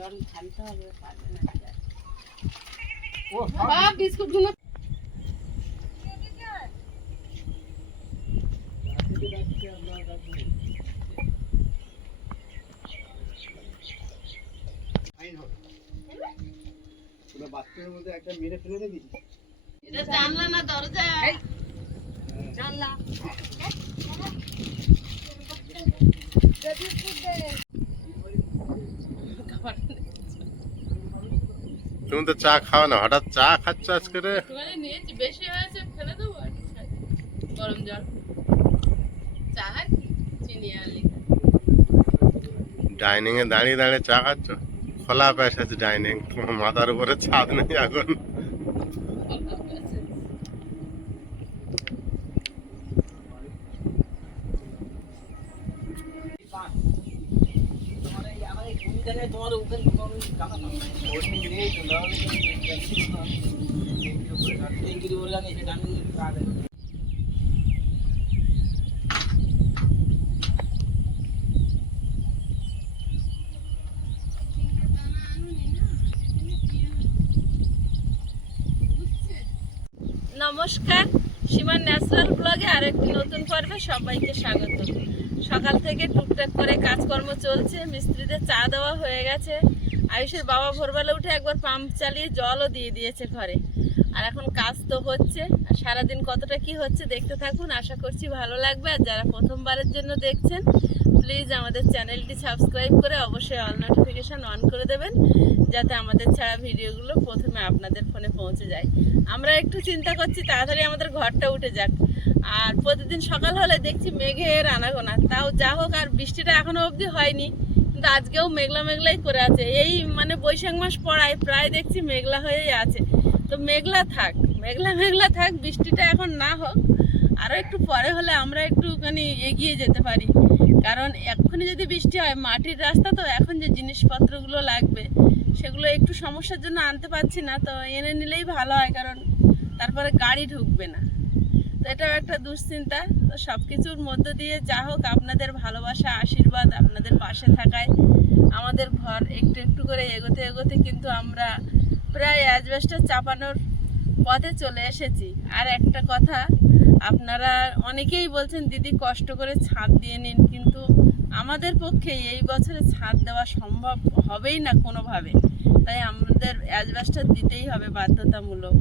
জল ঢালতে হবে, পারবে না। ও সব বিস্কুট গুলো বাথরুমের মধ্যে একটা মেরে ফেলে রেখেছি। এটা জানলা না দরজা? জানলা। তুমি তো চা খাও না, হঠাৎ চা খাচ্ছ আজকে রে? নিয়েছি, বেশি হয়েছে ফেলে দেবো। গরম জল, চা চিনি আর ডাইনিং এ দাঁড়িয়ে দাঁড়িয়ে চা খাচ্ছ? খোলা প্যাস আছে ডাইনিং, তোমার মাথার উপরে ছাদ নেই এখন। নমস্কার, সীমার ন্যাচারাল ব্লগে আরেকটি নতুন পর্বে সবাইকে স্বাগত। সকাল থেকে টুকটাক করে কাজকর্ম চলছে, মিস্ত্রিদের চা দেওয়া হয়ে গেছে। আয়ুষের বাবা ভোরবেলা উঠে একবার পাম্প চালিয়ে জলও দিয়ে দিয়েছে ঘরে। আর এখন কাজ তো হচ্ছে, আর সারাদিন কতটা কি হচ্ছে দেখতে থাকুন, আশা করছি ভালো লাগবে। আর যারা প্রথমবারের জন্য দেখছেন, প্লিজ আমাদের চ্যানেলটি সাবস্ক্রাইব করে অবশ্যই অল নোটিফিকেশান অন করে দেবেন, যাতে আমাদের ছাড়া ভিডিওগুলো প্রথমে আপনাদের ফোনে পৌঁছে যায়। আমরা একটু চিন্তা করছি তাড়াতাড়ি আমাদের ঘরটা উঠে যাক। আর প্রতিদিন সকাল হলে দেখছি মেঘের আনাগোনা, তাও যা হোক, আর বৃষ্টিটা এখনও অবধি হয়নি, কিন্তু আজকেও মেঘলা মেঘলাই করে আছে। এই মানে বৈশাখ মাস পড়ায় প্রায় দেখছি মেঘলা হয়েই আছে। তো মেঘলা থাক, মেঘলা মেঘলা থাক, বৃষ্টিটা এখন না হোক, আরও একটু পরে হলে আমরা একটুখানি এগিয়ে যেতে পারি। কারণ এক্ষুনি যদি বৃষ্টি হয়, মাটির রাস্তা তো, এখন যে জিনিসপত্রগুলো লাগবে সেগুলো একটু সমস্যার জন্য আনতে পারছি না, তো এনে নিলেই ভালো হয়, কারণ তারপরে গাড়ি ঢুকবে না। তো এটাও একটা দুশ্চিন্তা। তো সব কিছুর মধ্য দিয়ে যা হোক, আপনাদের ভালোবাসা, আশীর্বাদ, আপনাদের পাশে থাকায় আমাদের ঘর একটু একটু করে এগোতে এগোতে কিন্তু আমরা প্রায় অ্যাজবেস্টার চাপানোর পথে চলে এসেছি। আর একটা কথা, আপনারা অনেকেই বলছেন দিদি কষ্ট করে ছাদ দিয়ে নিন, কিন্তু আমাদের পক্ষে এই বছরে ছাদ দেওয়া সম্ভব হবেই না কোনোভাবে। তাই আমাদের অ্যাজবেস্টার দিতেই হবে বাধ্যতামূলক।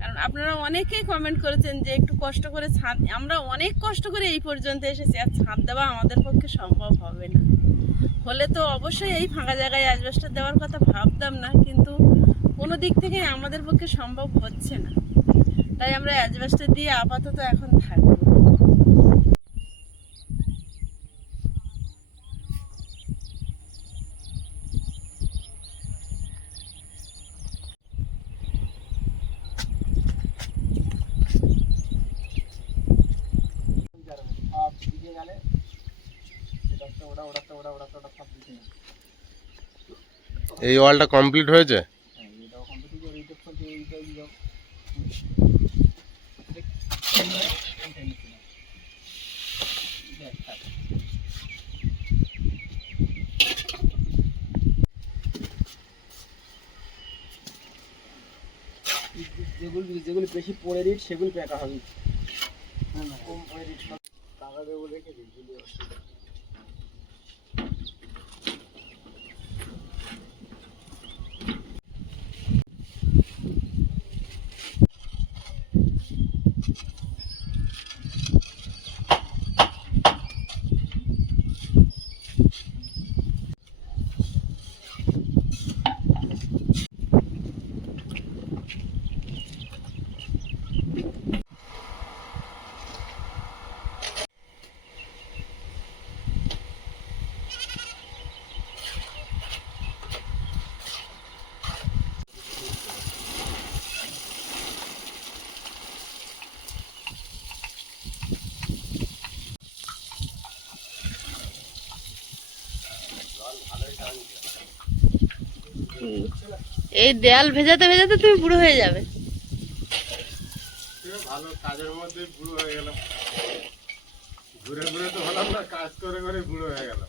কারণ আপনারা অনেকেই কমেন্ট করেছেন যে একটু কষ্ট করে ছাদ, আমরা অনেক কষ্ট করে এই পর্যন্ত এসেছি, আর ছাদ দেওয়া আমাদের পক্ষে সম্ভব হবে না। হলে তো অবশ্যই এই ফাঁকা জায়গায় অ্যাজবেস্টার দেওয়ার কথা ভাবতাম না, কিন্তু কোনো দিক থেকে আমাদের পক্ষে সম্ভব হচ্ছে না। তাই আমরা অ্যাজবেস্টার দিয়ে আপাতত এখন থাকবো। এই ওয়ালটা কমপ্লিট হয়েছে? যেগুলি বেশি পড়ে রিট সেগুলি পেকা হবে। কম পড়ে রিট টাকা দেবো রেখে দিই। এই দেয়াল ভেজাতে ভেজাতে তুমি বুড়ো হয়ে যাবে। ভালো কাজের মধ্যে বুড়ো হয়ে গেলাম, ঘুরে ঘুরে তো হলাম না, কাজ করে করে বুড়ো হয়ে গেলাম।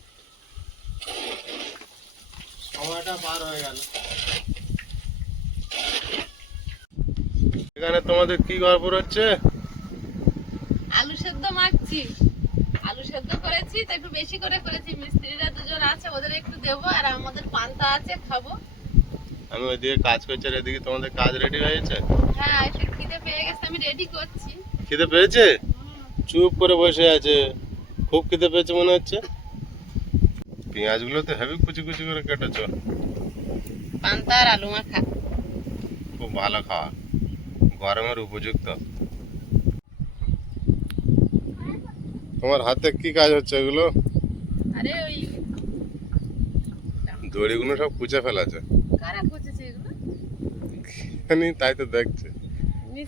সময়টা ঘন্টা পার হয়ে গেল। এখানে তোমাদের কি গল্প হচ্ছে? আলু সেদ্ধ মাখছি, আলু সেদ্ধ করেছি তো একটু বেশি করে করেছি। মিস্ত্রিরা দুজন আছে, ওদের একটু দেবো, আর আমাদের পান্তা আছে, খাবো। আমি ওইদিকে কাজ করছি আর এদিকে তোমাদের কাজ রেডি হয়েছে? হ্যাঁ, একটু খিদে পেয়ে গেছে, আমি রেডি করছি। খিদে পেয়েছে? চুপ করে বসে আছে, খুব খিদে পেয়েছে মনে হচ্ছে। পেঁয়াজগুলো তো হেভি কুচি কুচি করে কেটেছো। পান্তা আর আলু মাখা। খুব ভালো খাওয়া, গরমের উপযুক্ত। তোমার হাতে কি কাজ হচ্ছে এগুলো? আরে ওই দড়িগুলো সব কুচে ফেলেছে। কারা খুঁজেছে এগুলো? তাই তো দেখছে।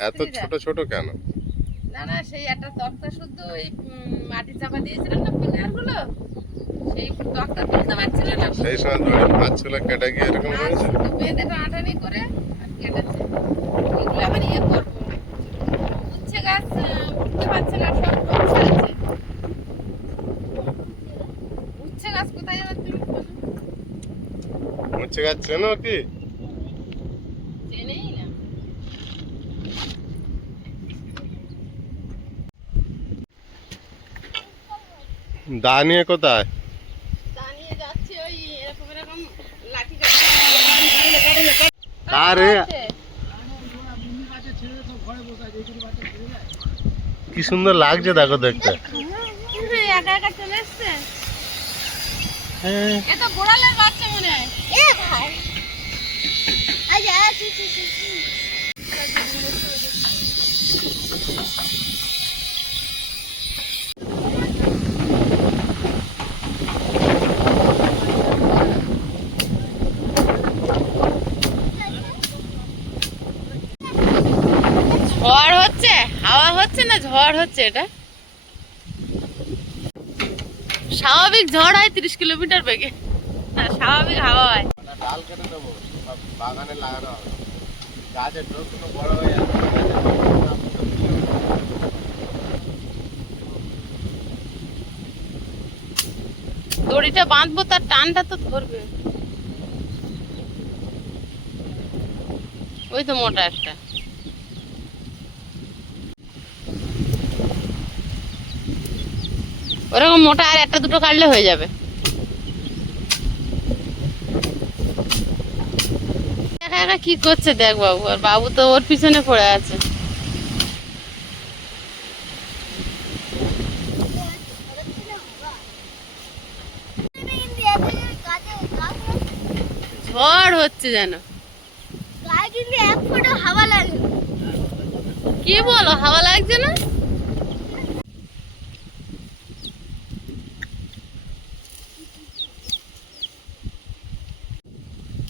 এত মিস্ত্রিরা। ছোট ছোট কেন? না না, সেই একটা তক্তা শুদ্ধ ওই মাটি চাপা দিয়েছিলেন না পিলার গুলো, সেই তক্তা তুলতে পারছিল না। সেই সময় দড়ি পাচ্ছিল কেটে গিয়ে এরকম আর হয়েছে। শুধু বেঁধে টানাটানি করে আর কেটেছে। এগুলো আবার ইয়ে করবো, উচ্ছে গাছ উঠতে পারছে না, সব উচ্ছে আছে। উচ্ছে গাছ কোথায় যাবে তুমি খোঁজো। মুচ্ছে গাছ চেনো কি? চেনেই না। দা নিয়ে কোথায়? তা নিয়ে যাচ্ছে ওই এরকম এরকম লাঠি কাটা। কারে? কি সুন্দর লাগছে দেখো দেখতে। একা একা চলে এসছে। এ তো গোড়ালের বাচ্চা মনে হয়। ঝড় হচ্ছে, হাওয়া হচ্ছে না ঝড় হচ্ছে? এটা স্বাভাবিক ঝড় হয় 30 কিলোমিটার বেগে, না স্বাভাবিক হাওয়া হয়। ডাল কেটে দেবো, সব বাগানে লাগানো হবে। গাছের ডোকগুলো বড় হয়ে যাচ্ছে। দড়িটা বাঁধবো, তার টানটা তো ধরবে। ওই তো মোটা একটা। ওরকম মোটা আর একটা দুটো কাটলে হয়ে যাবে। একা একা কি করছে দেখ বাবু, আর বাবু তো ওর পিছনে পড়ে আছে। ঝড় হচ্ছে যেন। কি বলো, হাওয়া লাগছে না?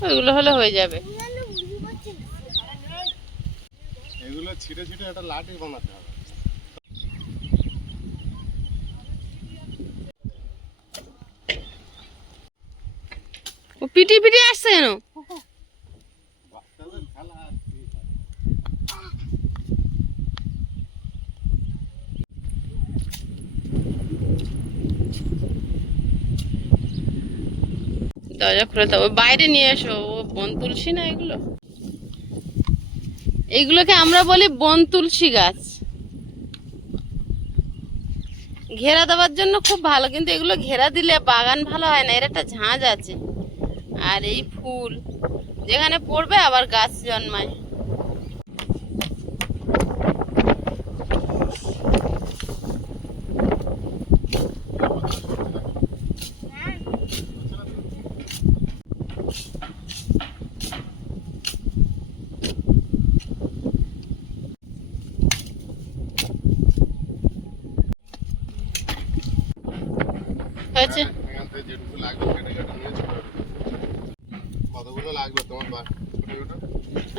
ওইগুলো হলে হয়ে যাবে। এগুলো ছিটে ছিটে একটা লাঠি বানাতে হবে। ও পিটি পিটি আসছে কেন? বাচ্চাদের খেলা আর কি। দরজা খুলে দাও, বাইরে নিয়ে এসো। ও বন তুলসী না এগুলো? এইগুলোকে আমরা বলি বন তুলসী গাছ। ঘেরা দেওয়ার জন্য খুব ভালো, কিন্তু এগুলো ঘেরা দিলে বাগান ভালো হয় না। এর একটা ঝাঁজ আছে, আর এই ফুল যেখানে পড়বে আবার গাছ জন্মায়। হয়েছে। এখান থেকে যেটুকু লাগবে কেটে কেটে নিয়ে ছোট ছোট। কতগুলো লাগবে তোমার ছোট ছোট?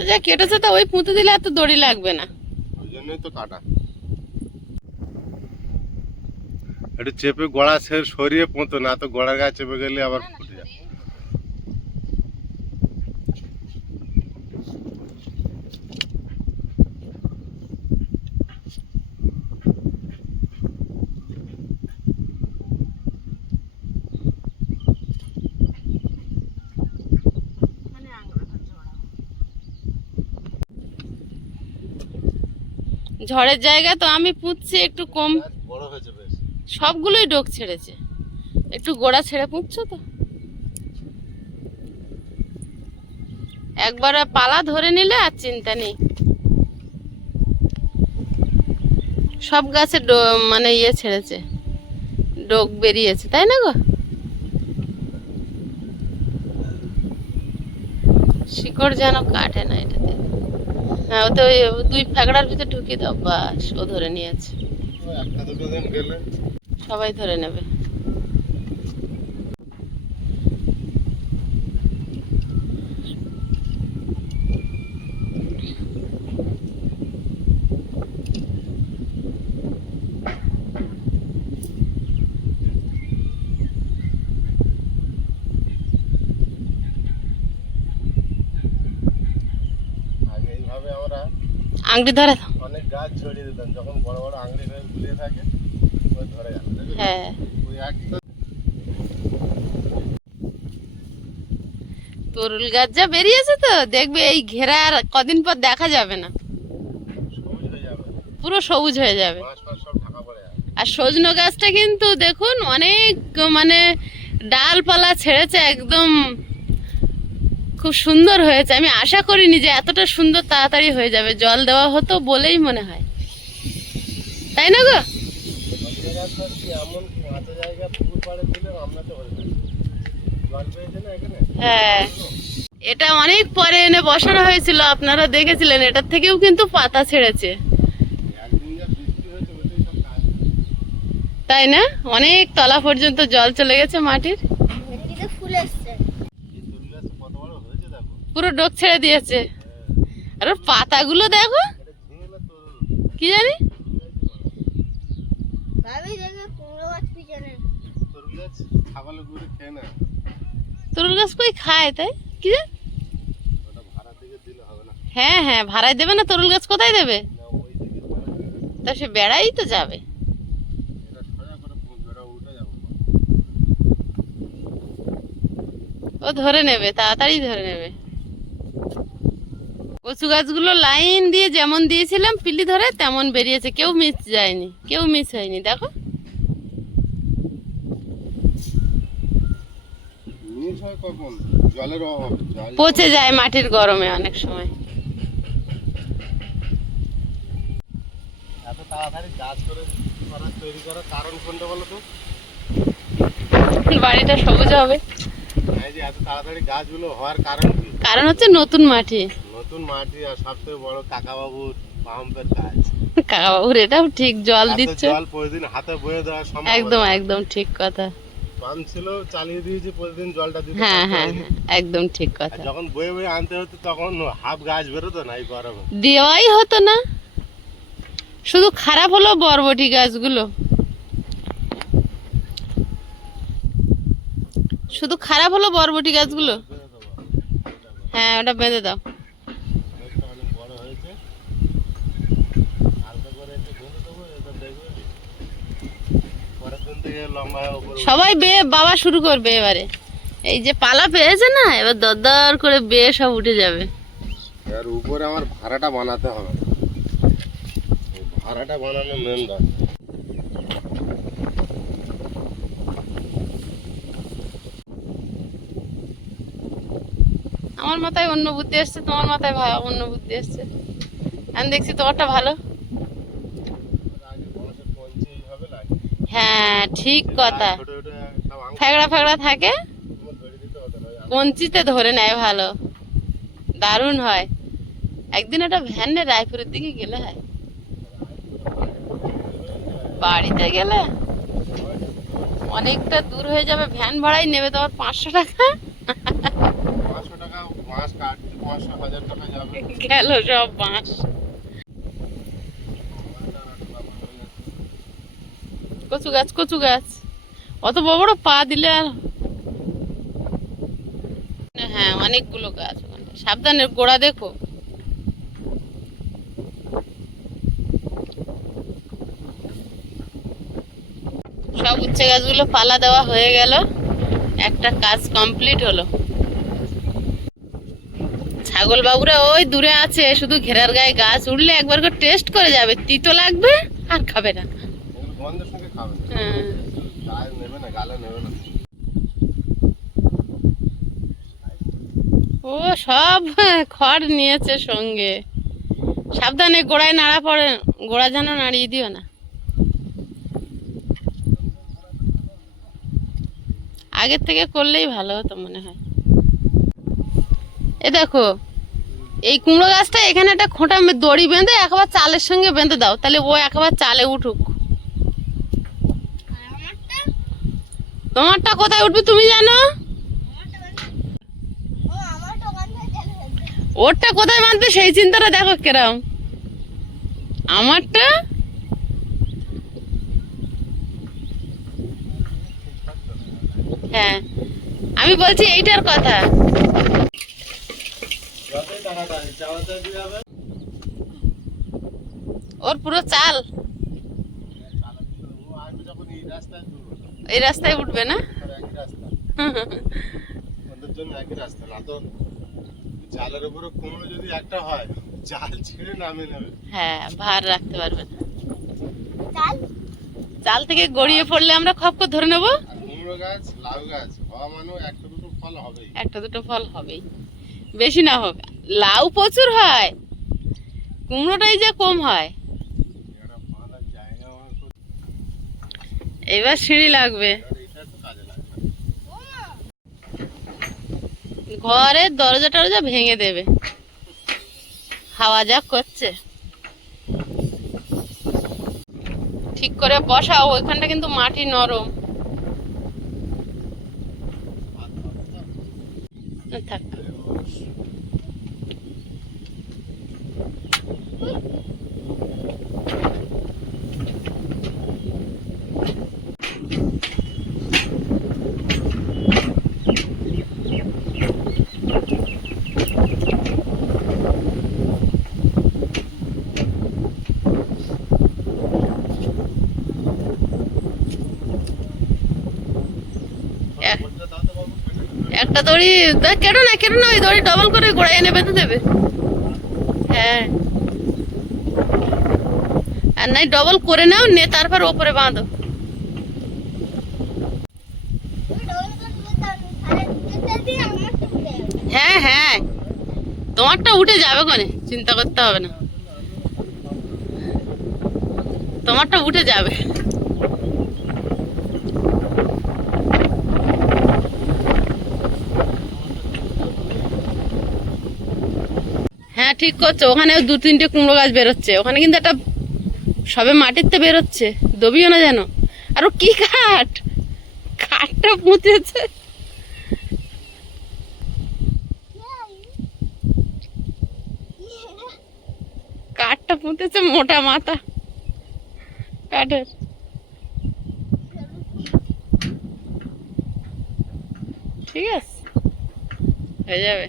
যা কেটেছে তো ওই পুঁতে দিলে এত দড়ি লাগবে না। ওই জন্যই তো কাটা। একটু চেপে গোড়া সরিয়ে পোঁতো, না তো গোড়ার গায়ে চেপে গেলে আবার ফুটে যায়। ঝড়ের জায়গা তো আমি পুঁতছি একটু কম, গাছ বড় হয়েছে বেশ। সবগুলোই ডোক ছেড়েছে, একটু গোড়া ছেড়ে পুঁতছো তো। একবার পালা ধরে নিলে আর চিন্তা নেই। সব গাছে মানে ইয়ে ছেড়েছে, ডোক বেরিয়েছে, তাই না গো? শিকড় যেন কাটে না এটাতে। হ্যাঁ, ও তো ওই 2 ফ্যাকড়ার ভিতরে ঢুকিয়ে দাও, বাস ও ধরে নিয়েছে। ওই একটা দুটো দিন গেলে সবাই ধরে নেবে। আগে এইভাবে আমরা আংটি ধরে দাও। অনেক গাছ ছড়িয়ে দিতাম, যখন বড় বড় আঙড়ি হয়ে গুলিয়ে থাকে ওই ধরে গেল। হ্যাঁ, ওই একটা তরুল গাছ যা বেরিয়েছে তো দেখবে এই ঘেরা আর কদিন পর দেখা যাবে না, সবুজ হয়ে যাবে, পুরো সবুজ হয়ে যাবে। মাছ ফাছ সব ঢাকা পড়ে যাবে। আর সজনো গাছটা কিন্তু দেখুন অনেক মানে ডালপালা ছেড়েছে, একদম খুব সুন্দর হয়েছে। আমি আশা করিনি যে এতটা সুন্দর তাড়াতাড়ি হয়ে যাবে, জল দেওয়া হতো বলেই মনে হয়, তাই না গো? সজনে গাছ হচ্ছে এমন কাঁচা জায়গা, পুকুর পাড়ে দিলে আমরা তো হয়ে যাবে। জল পেয়েছে না এখানে? হ্যাঁ, এটা অনেক পরে এনে বসানো হয়েছিল, আপনারা দেখেছিলেন। এটার থেকেও কিন্তু পাতা ছেড়েছে, একদিন যা বৃষ্টি হয়েছে ওইটাই সব কাজ। তাই না? অনেক তলা পর্যন্ত জল চলে গেছে মাটির, ভেন্ডিতে ফুল এসছে। এই তরুল গাছ কত বড় হয়েছে দেখো। পুরো ডোক ছেড়ে দিয়েছে। আর ওর পাতাগুলো দেখো, এটা ঝিঙে না তরুল? কি জানি। ভাবি দেখে কুমড়ো গাছ পিছনে। তরুল গাছ ছাগলে গুড়ি খেয়ে না, তরুল গাছ কই খায়, তাই কি জানি। ওটা ভাড়া দিকে দিলে হবে না। হ্যাঁ হ্যাঁ, ভাড়ায় দেবে না, তরুল গাছ কোথায় দেবে? না ওই দিকে ভাড়া দিবে। তা সে বেড়াই তো যাবে। এটা সোজা করে বেড়া উঠে যাবো। ও ধরে নেবে, তাড়াতাড়ি ধরে নেবে। কচু গাছগুলো লাইন দিয়ে যেমন দিয়েছিলাম পিলি ধরে তেমন বেরিয়েছে, কেউ মিস যায়নি, কেউ মিস হয়নি। দেখো মিস হয় কখন? জলের অভাব। জল পচে যায় মাটির গরমে অনেক সময়। এত তাড়াতাড়ি গাছ তৈরি করার কারণ কোনটা বলো তো? বাড়িটা সবুজ হবে। এই যে এত তাড়াতাড়ি গাছগুলো হওয়ার কারণ কি? কারণ হচ্ছে নতুন মাটি। নতুন মাটি, আর সবথেকে বড় কাকাবাবুর পাম্পের কাজ। কাকাবাবুর এটাও ঠিক, জল এত দিচ্ছে। জল প্রতিদিন হাতে বয়ে দেওয়া সম্ভব একদম হতো না। একদম ঠিক কথা। পাম্প ছিল, চালিয়ে দিয়েছি, প্রতিদিন জলটা দিতে হ্যাঁ পারতে হ্যাঁ হয়নি। হ্যাঁ, একদম ঠিক আর কথা। যখন বয়ে বয়ে আনতে হতো তখন হাফ গাছ বেরোতো না এই গরমে। দেওয়াই হতো না, শুধু খারাপ হলো বরবটি গাছগুলো, শুধু খারাপ হলো বরবটি গাছগুলো। বেঁধে দেবো। হ্যাঁ, ওটা বেঁধে দাও। গাছটা অনেক বড় হয়েছে, হালকা করে একটু বেঁধে দেবো, এটা দেখবে পরের দিন থেকে লম্বা হয়ে উপরে উঠবে। সবাই বেয়ে বাবা শুরু করবে এবারে। এই যে পালা পেয়েছে না, এবার দরদর করে বেয়ে সব উঠে যাবে। এর উপরে আমার ভাড়াটা বানাতে হবে, এই ভাড়াটা বানানো মেন দরকার। আমার মাথায় অন্য বুদ্ধি এসছে, তোমার মাথায় অন্য বুদ্ধি এসছে। আমি দেখছি তোমারটা ভালো। আগে বাঁশের কঞ্চি এইভাবে লাগে, হ্যাঁ, ঠিক কথা। ছোট ছোট সব আঙুল ফ্যাকড়া ফ্যাকড়া থাকে, ধরে দিতে হতো না। কঞ্চিতে ধরে নেয়, ভালো, দারুণ হয়। একদিন একটা ভ্যানে রায়পুরের দিকে গেলে হয়, বাড়িতে গেলে অনেকটা দূর হয়ে যাবে, ভ্যান ভাড়াই নেবে তোমার 500 টাকা। 500 টাকা বাঁশ কাটতে 500-1000 টাকা যাবে। গেল সব বাঁশ। কচু গাছ, কচু গাছ অত বড় বড় পা দিলে আর। হ্যাঁ, অনেকগুলো গাছ ওখানে, সাবধানে গোড়া দেখো। সব উচ্ছে গাছগুলো পালা দেওয়া হয়ে গেল, একটা কাজ কমপ্লিট হলো। ছাগল বাবুরা ওই দূরে আছে, শুধু ঘেরার গায়ে গাছ উঠলে একবার করে টেস্ট করে যাবে, তিতো লাগবে আর খাবে না। এগুলো গন্ধের সঙ্গে খাবে না, হ্যাঁ। গায়ে নেবে না, গালে নেবে না। ও সব খড় নিয়েছে সঙ্গে, সাবধানে গোড়ায় নাড়া পড়ে, গোড়া যেন নাড়িয়ে দিও না। আগের থেকে করলেই ভালো হতো মনে হয়। এ দেখো এই কুমড়ো গাছটা এখানে একটা খোঁটা দড়ি বেঁধে একবার চালের সঙ্গে বেঁধে দাও, তাহলে ও একবার চালে উঠুক। তোমারটা কোথায় উঠবে তুমি জানো? ওরটা কোথায় বাঁধবে সেই চিন্তাটা দেখো কেরাম। আমারটা হ্যাঁ, আমি বলছি এইটার কথা। যতই টাকাটা চাওয়াতে কি হবে? ওর পুরো চাল ও আসবে যখন এই রাস্তায় তুলবে, এই রাস্তায় উঠবে না। আর একই রাস্তা, ওদের জন্য একই রাস্তা। না তো চালের উপরে কুমড়ো যদি একটা হয়, চাল ছিঁড়ে নামিয়ে নেবে। হ্যাঁ, ভার রাখতে পারবে না। চাল চাল থেকে গড়িয়ে পড়লে আমরা খপ করে ধরে নেবো। আর কুমড়ো গাছ, লাউ গাছ হওয়া মানে একটা দুটো ফল হবেই। একটা দুটো ফল হবেই, বেশি না হোক। লাউ প্রচুর হয়, কুমড়োটাই যে কম হয়। এটা বাঁধার জায়গা আমার খুব, এবার সিঁড়ি লাগবে, আর এটা তো কাজে লাগবে। ঘরের দরজা টরজা ভেঙে দেবে, হাওয়া যা করছে। ঠিক করে বসাও, ওইখানটা কিন্তু মাটি নরম। থাক, বলতে দাও তো বাবু, একটা দড়ি কেটো না, কেটো না, ওই দড়ি ডবল করে গোড়ায় এনে বেঁধে দেবে। হ্যাঁ, আর নাই ডবল করে নাও, নে তারপর ওপরে বাঁধো। হ্যাঁ হ্যাঁ, তোমারটা উঠে যাবে কোনে, চিন্তা করতে হবে না, তোমারটা উঠে যাবে। হ্যাঁ ঠিক করছো, ওখানেও দু তিনটে কুমড়ো গাছ বেরোচ্ছে, ওখানে কিন্তু একটা সবে মাটিতে বেরোচ্ছে, দবিও না যেন। আর ও কি কাঠ, কাঠটা পুঁতেছে। কাঠটা পুঁতেছে, মোটা মাথা কাঠের। ঠিক আছে, হয়ে যাবে।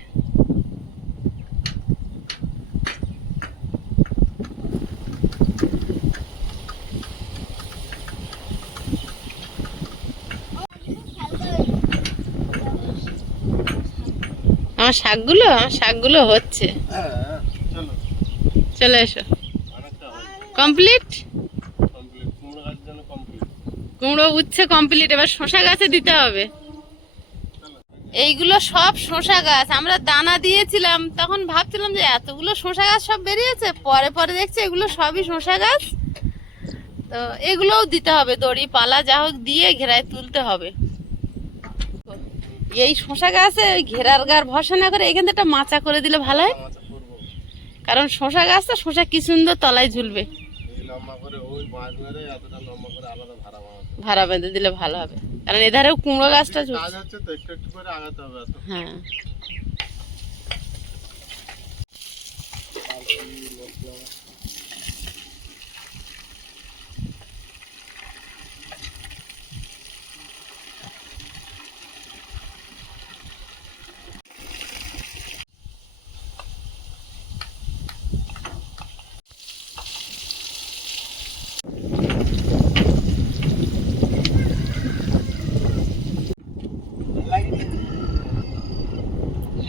আমার শাকগুলো হচ্ছে, হ্যাঁ চলো, চলে এসো। অনেকটা হয় কমপ্লিট, কমপ্লিট, কুমড়ো গাছের জন্য কমপ্লিট। কুমড়ো উচ্ছে কমপ্লিট, এবার শসা গাছে দিতে হবে। এইগুলো সব শসা গাছ, আমরা দানা দিয়েছিলাম, তখন ভাবছিলাম যে এতগুলো শসা গাছ সব বেরিয়েছে, পরে পরে দেখছি এগুলো সবই শসা গাছ। তো এগুলোও দিতে হবে, দড়ি পালা যা হোক দিয়ে ঘেরায় তুলতে হবে। এই শসা গাছে ওই ঘেরার গার ভরসা না করে এখান থেকে একটা মাচা করে দিলে ভালো হয়, আচ্ছা করবো, কারণ শসা গাছ তো শসা কি সুন্দর তলায় ঝুলবে। এই লম্বা করে ওই বাঁশ মেরে এতটা লম্বা করে আলাদা ভাড়া বানাতে ভাড়া বেঁধে দিলে ভালো হবে, কারণ এধারেও কুমড়ো গাছটা কাজ ঝুলছে। হচ্ছে তো, একটু একটু করে আগাতে হবে। এত হ্যাঁ,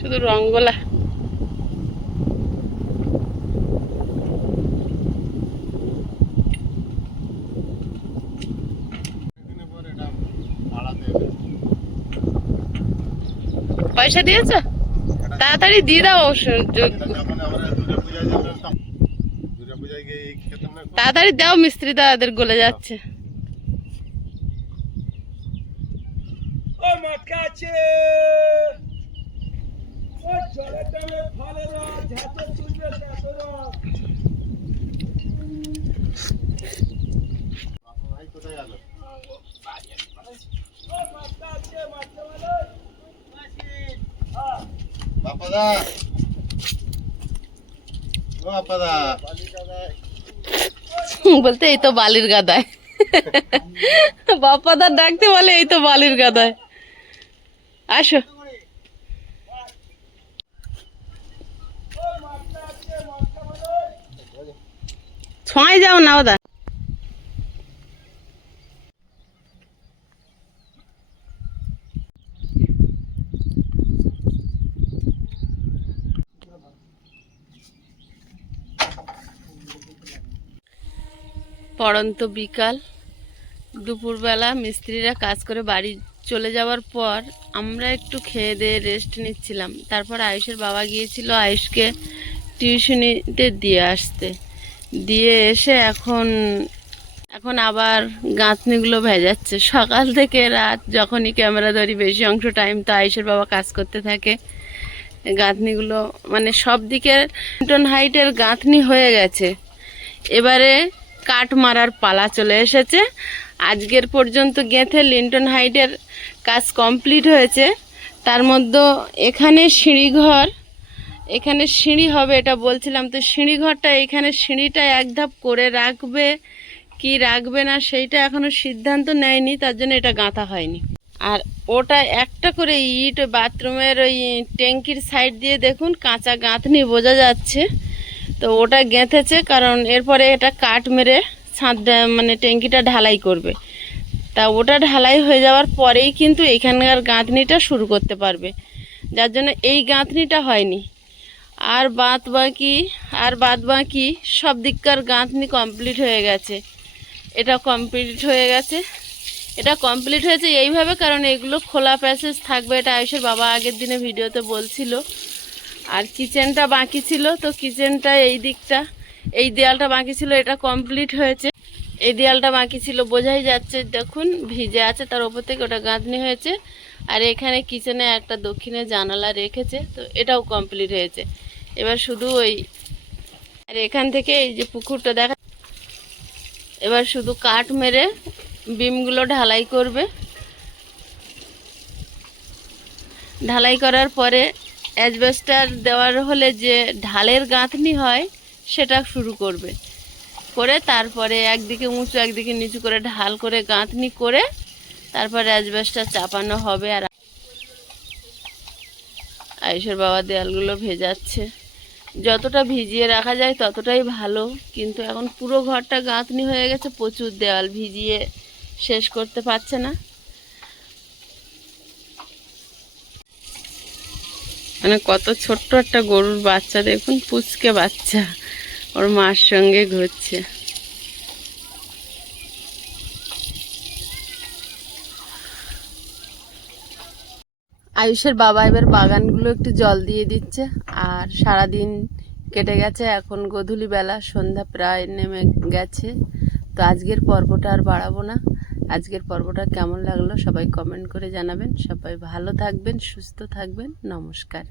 শুধু রঙ্গলা। পয়সা দিয়েছো? তাড়াতাড়ি দিয়ে দাও। দুর্গাপূজায় গিয়ে এই খেতাম না। তাড়াতাড়ি দাও, মিস্ত্রি দাদাদের গলে যাচ্ছে। ও মাটকা আছে ও জলে টালে ফলে ঝাঁতে তুলবে ভাই কোথায় গেল? বাপাদা, ও বাপাদা, বলতে এই তো বালির গাদায়। বাপাদার ডাকতে বলে এই তো বালির গাদায়। আসো। ছোঁয়াই যাও না ওদা। পড়ন্ত বিকাল, দুপুরবেলা মিস্ত্রিরা কাজ করে বাড়ি চলে যাওয়ার পর আমরা একটু খেয়ে দিয়ে রেস্ট নিচ্ছিলাম। তারপর আয়ুষের বাবা গিয়েছিল আয়ুষকে টিউশনিতে দিয়ে আসতে, দিয়ে এসে এখন আবার গাঁথনিগুলো ভেজাচ্ছে। সকাল থেকে রাত যখনই ক্যামেরা ধরি বেশি অংশ টাইম তো আয়ুষের বাবা কাজ করতে থাকে। গাঁথনিগুলো মানে সব দিকে লিন্টন হাইটের গাঁথনি হয়ে গেছে, এবারে কাঠ মারার পালা চলে এসেছে। আজকের পর্যন্ত গেঁথে লিন্টন হাইটের কাজ কমপ্লিট হয়েছে। তার মধ্যে এখানে সিঁড়ি হবে, এটা বলছিলাম তো। সিঁড়িঘরটা এখানে সিঁড়িটা এক ধাপ করে রাখবে কি রাখবে না সেইটা এখনো সিদ্ধান্ত নেয়নি, তার জন্য এটা গাঁথা হয়নি। আর ওটা একটা করে ইট বাথরুমের ওই ট্যাঙ্কির সাইড দিয়ে দেখুন কাঁচা গাঁথনি বোঝা যাচ্ছে, তো ওটা গেঁথেছে। কারণ এরপরে এটা কাঠ মেরে ছাদ মানে ট্যাঙ্কিটা ঢালাই করবে, তা ওটা ঢালাই হয়ে যাওয়ার পরেই কিন্তু এখানকার গাঁথনিটা শুরু করতে পারবে, যার জন্য এই গাঁথনিটা হয়নি। আর বাদ বাকি সব দিককার গাঁথনি কমপ্লিট হয়ে গেছে। এটা কমপ্লিট হয়েছে এইভাবে, কারণ এগুলো খোলা প্যাসেজ থাকবে, এটা আয়ুষের বাবা আগের দিনে ভিডিওতে বলছিল। আর কিচেনটা বাকি ছিল, তো কিচেনটা এই দেয়ালটা বাকি ছিল, এটা কমপ্লিট হয়েছে। এই দেয়ালটা বাকি ছিল, বোঝাই যাচ্ছে দেখুন ভিজে আছে, তার উপর থেকে ওটা গাঁথনি হয়েছে। আর এখানে কিচেনে একটা দক্ষিণে জানালা রেখেছে, তো এটাও কমপ্লিট হয়েছে। এবার শুধু আর এখান থেকে এই যে পুকুরটা দেখা, এবার শুধু কাঠ মেরে বিমগুলো ঢালাই করবে। ঢালাই করার পরে অ্যাজবেস্টার দেওয়ার হলে যে ঢালের গাঁথনি হয় সেটা শুরু করে তারপরে একদিকে উঁচু একদিকে নিচু করে ঢাল করে গাঁথনি করে তারপরে অ্যাজবেস্টার চাপানো হবে। আর আয়ুষের বাবা দেয়ালগুলো ভেজাচ্ছে, যতটা ভিজিয়ে রাখা যায় ততটাই ভালো। কিন্তু এখন পুরো ঘরটা গাঁথনি হয়ে গেছে, প্রচুর দেওয়াল ভিজিয়ে শেষ করতে পারছে না। মানে কত ছোট্ট একটা গরুর বাচ্চা দেখুন, পুচকে বাচ্চা, ওর মার সঙ্গে ঘুরছে। আয়ুষের বাবা এবার বাগানগুলো একটু জল দিয়ে দিচ্ছে। আর সারাদিন কেটে গেছে, এখন গধূলি বেলা, সন্ধ্যা প্রায় নেমে গেছে। তো আজকের পর্বটা আর বাড়াবো না। আজকের পর্বটা কেমন লাগলো সবাই কমেন্ট করে জানাবেন। সবাই ভালো থাকবেন, সুস্থ থাকবেন। নমস্কার।